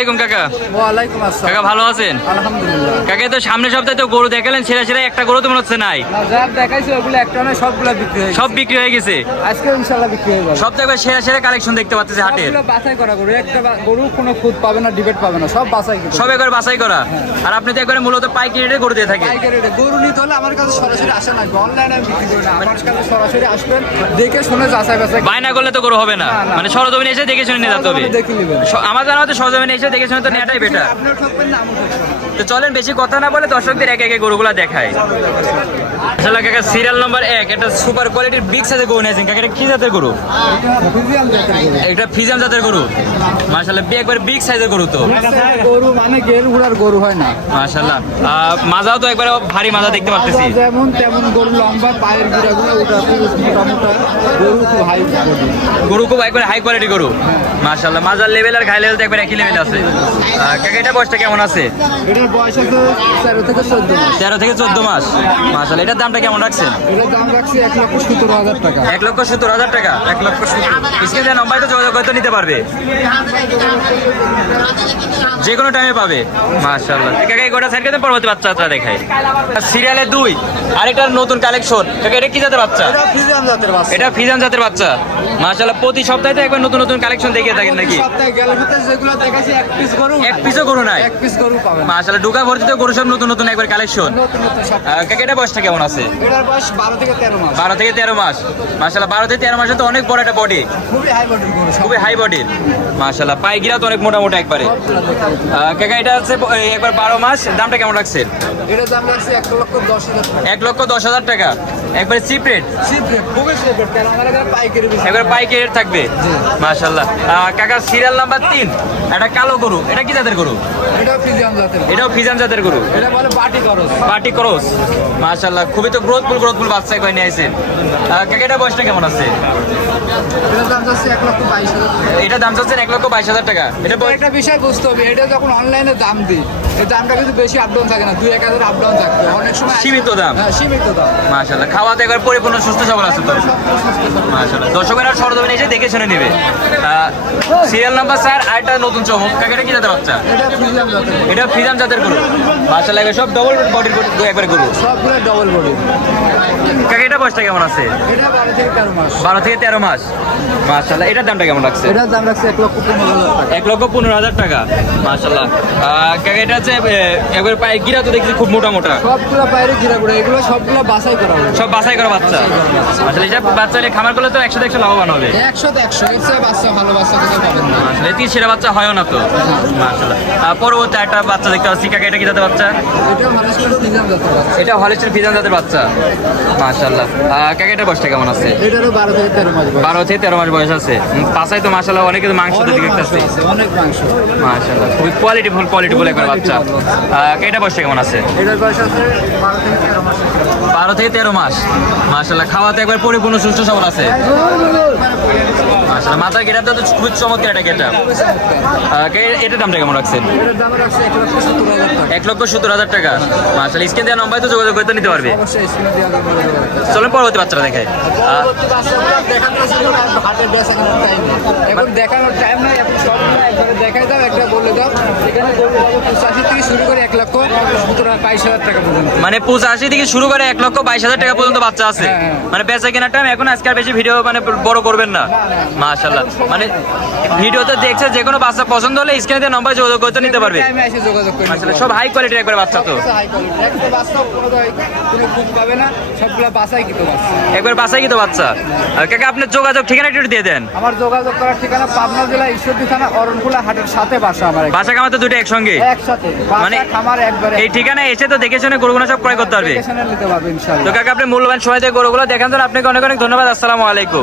আলাইকুম কাকা। ওয়ালাইকুম আসসালাম। কাকা ভালো আছেন? আলহামদুলিল্লাহ। কাকা তো সামনে সপ্তাহে তো গরু দেখালেন ছেড়ে ছেড়ে একটা গরু তো মনে হচ্ছে নাই। যা দেখাইছি ওগুলো একটা নয় সবগুলো বিক্রি হয়ে সব বিক্রি হয়ে গেছে? আজকে ইনশাল্লাহ বিক্রি হয়ে যাবে। সব সেরা সেরা কালেকশন দেখতে পাচ্ছি সবগুলো বাছাই করা গরু একটা গরু কোনো খুদ পাবে না ডিবেট পাবে না সব বাছাই সব একবার বাছাই করা। আর আপনি তো একবারে মূলত পাইকারি রেটে গরু দিয়ে থাকে পাইকারি রেটে। গরু নিতে হলে আমার কাছে সরাসরি আসে না অনলাইনে আমি বিক্রি করি না। আমার কাছে সরাসরি আসবেন দেখে শুনে যাচাই বাছাই বায়না করলে তো গরু হবে না। না, না। মানে সরজমিনে এসে দেখে শুনে নিয়ে যেতে হবে। আমার জানা হচ্ছে সরজমিনে এসে দেখে শুনে তো নেওয়াটাই বেটার আপনার ঠকবেন না আমিও ঠকবো না। তো চলেন বেশি কথা না বলে দর্শকদের একে একে গরুগুলা দেখায় আসলে সিরিয়াল এক এটা সুপার কোয়ালিটির গরু এটা কি জাতের গরু? এটা ফিজাম জাতের গরু। সাইজের তো। ভারী মাজা দেখতে তেমন গরু খুব একবার হাই কোয়ালিটি গরু। মাশাআল্লাহ, মাজার লেভেল আর খাই লেভেল তো একবার একই লেভেল আছে। এটা বয়সটা কেমন আছে? এটার বয়স আছে তেরো থেকে চোদ্দ মাস। তেরো থেকে চোদ্দ মাস। মাশাআল্লাহ এটার দামটা কেমন রাখছেন? এটার দাম রাখছি এক লক্ষ সতেরো হাজার টাকা। এক লক্ষ সত্তর হাজার টাকা এক লক্ষ সত্তর। দেওয়া যোগাযোগ নিতে পারবে। যে কোনো টাইমে পাবে। মাশাআল্লাহ। কাকা এই গোটা সাইড কেটে পরবর্তী বাচ্চা দেখায় সিরিয়ালে দুই। আরেকটা নতুন কালেকশন কাকা এটা কি জাতের বাচ্চা? এটা জাতের বাচ্চা। এটা ফিজান জাতের বাচ্চা। মাশাআল্লাহ প্রতি সপ্তাহে তো একবার নতুন নতুন কালেকশন দেখিয়ে থাকেন নাকি? সপ্তাহে গেলে যেগুলো দেখাচ্ছি এক পিস গরু এক পিসও গরু নাই। এক পিস গরু পাবেন। মাশাআল্লাহ ঢুকা ভর্তিতে গরু সব নতুন নতুন একবার কালেকশন কাকা এটা বয়সটা কেমন আছে? এটার বয়স বারো থেকে তেরো মাস। বারো থেকে তেরো মাস। মাশাআল্লাহ বারো থেকে তেরো মাসে তো অনেক বড় একটা বডি খুবই হাই বডির সব খুবই হাই বডির মাশাআল্লাহ পাইগিরা তো অনেক মোটা মোটা একবারে কাকা এটা এই একবার বারো মাস দামটা কেমন রাখছেন এটার দাম রাখছি এক লক্ষ দশ হাজার টাকা। এক লক্ষ দশ হাজার টাকা। একবারে চিপ রেট একবার পাইকারি রেট থাকবে? মাশাআল্লাহ। আহ, কাকার সিরিয়াল নাম্বার তিন। একটা কালো গরু। এটা কি জাতের গরু। এটাও ফিজান জাতের গরু? ক্রস মাশাআল্লাহ খুবই তো গ্রোথফুল গ্রোথফুল বাচ্চা একবার নিয়ে আইছেন। বয়সটা কেমন আছে? এটা দাম চাচ্ছেন এক লক্ষ বাইশ হাজার টাকা। এটা একটা বিষয় বুঝতে হবে এটা যখন অনলাইনে দাম দিই দামটা কিন্তু বেশি আপ থাকে না দুই এক হাজার আপ ডাউন অনেক সময় সীমিত দাম। হ্যাঁ সীমিত দাম। মাশাআল্লাহ খাওয়াতে একবার পরিপূর্ণ সুস্থ সবল আছে তো? মাশাআল্লাহ দর্শকেরা সরজমিনে এসে দেখে শুনে নেবে। সিরিয়াল নাম্বার স্যার আরেকটা নতুন চমক। কাকে এটা কি জাতের বাচ্চা? এটা জাতের জাতের গরু। সব ডবল বডির একবার গরু। সবগুলো ডবল বডি কাকে এটা বয়সটা কেমন আছে? এটা বারো থেকে তেরো মাস। বারো থেকে তেরো মাস। মাশাআল্লাহ এটার দামটা কেমন রাখছে? এটার দাম রাখছে এক লক্ষ পনেরো হাজার টাকা। এক লক্ষ পনেরো হাজার টাকা কাকা এটা হচ্ছে একবার পায়ে গিরা তো দেখছি খুব মোটা মোটা। সবগুলো ঘিরা ঘুরে এগুলো সবগুলো বাছাই করা সব বাছাই করা বাচ্চা। আসলে এটা বাচ্চা। হলে খামার করলে তো একশো একশো লাভবান হবে। একশো একশো চেয়ে বাচ্চা ভালো বাচ্চা থেকে পাবেন না। আসলে তিন সেরা বাচ্চা হয়ও না তো। মাশাআল্লাহ। আহ, পরবর্তী একটা বাচ্চা দেখতে কাকা এটা কি জাতের বাচ্চা? এটা বাচ্চা। ফিজান জাতের বাচ্চা? মাশাআল্লাহ। আহ, কাকা এটা বয়সটা কেমন আছে? বারো থেকে তেরো মাস বয়স। আছে। পাশায় তো মাশাল্লাহ অনেকে মাংস দেখতেছি। অনেক মাংস। মাশাল্লাহ খুবই কোয়ালিটি ফুল কোয়ালিটি বলে একবার বাচ্চা আহ, এটা বয়সটা কেমন আছে? এটার বয়স আছে বারো থেকে তেরো মাস। বারো থেকে তেরো মাস। মাশাআল্লাহ, খাওয়াতে একবার পরিপূর্ণ সুস্থ সবল আছে। মাশাআল্লাহ মাথার গেটার তো খুবই চমৎকার একটা গেটার এটার দামটা কেমন রাখছেন? এক লক্ষ সত্তর হাজার টাকা। মাশাআল্লাহ স্ক্রিন দেওয়া নম্বরে তো যোগাযোগ করতে নিতে পারবে। চলেন পরবর্তী বাচ্চারা দেখায় দেখানোর টাইম নাই। দেখাই দাও একটা গরু পাবো পঁচাশি থেকে শুরু করে এক লক্ষ বাইশ হাজার টাকা পর্যন্ত। মানে পঁচাশি থেকে শুরু করে এক লক্ষ বাইশ হাজার টাকা পর্যন্ত বাচ্চা আছে। হ্যাঁ, হ্যাঁ। মানে বেচা কেনার টাইম এখন আজকাল বেশি ভিডিও মানে বড় করবেন না। মাশাআল্লাহ। মানে ভিডিওতে দেখছে যে কোনো বাচ্চা পছন্দ হলে স্ক্রিনে নম্বরে যোগাযোগ করতে নিতে পারবে। সব হাই কোয়ালিটির একবার বাচ্চা তো। কোয়ালিটি একবার বাসাই কিন্তু বাচ্চা। কাকা আপনার যোগাযোগ ঠিকানা একটু দিয়ে দেন। আমার যোগাযোগ করার ঠিকানা পাবনা জেলা ঈশ্বরদী থানা অরণকুলা হাটের সাথে বাসা আমার। বাসা কামাতে দুটো একসঙ্গে? মানে এই ঠিকানা এসে তো দেখে শুনে গরুগুলো সব ক্রয় করতে পারবে? তো কাকা আপনি মূল্যবান সময় দিয়ে গরুগুলো দেখেন আপনাকে অনেক অনেক ধন্যবাদ। আসসালামু আলাইকুম।